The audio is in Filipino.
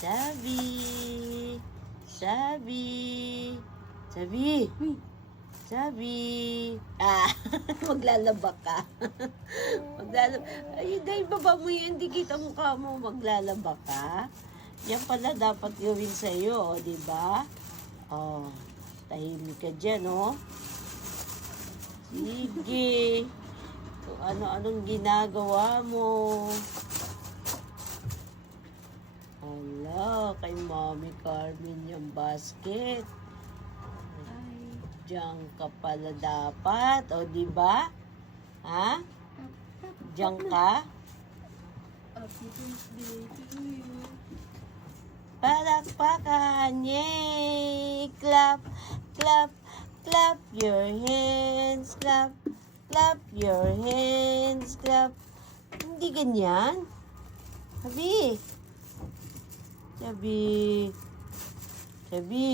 Sabi. Sabi. Sabi. Sabi. Maglalaba ka. Maglalaba. Ay, dahil baba mo yan, hindi kita mukha mo. Maglalaba ka. Yan pala dapat gawin sa'yo, di ba? Oh, tahimik ka dyan, oh. Sige. Kung ano-anong ginagawa mo. Hala, kay Mami Carmen yung basket. Diyan ka pala dapat, o di ba? Ha? Diyan ka? Happy birthday to you. Palakpakan, yay! Clap, clap, clap your hands, clap, clap your hands, clap. Hindi ganyan. Sabi. Sabi. Sabi.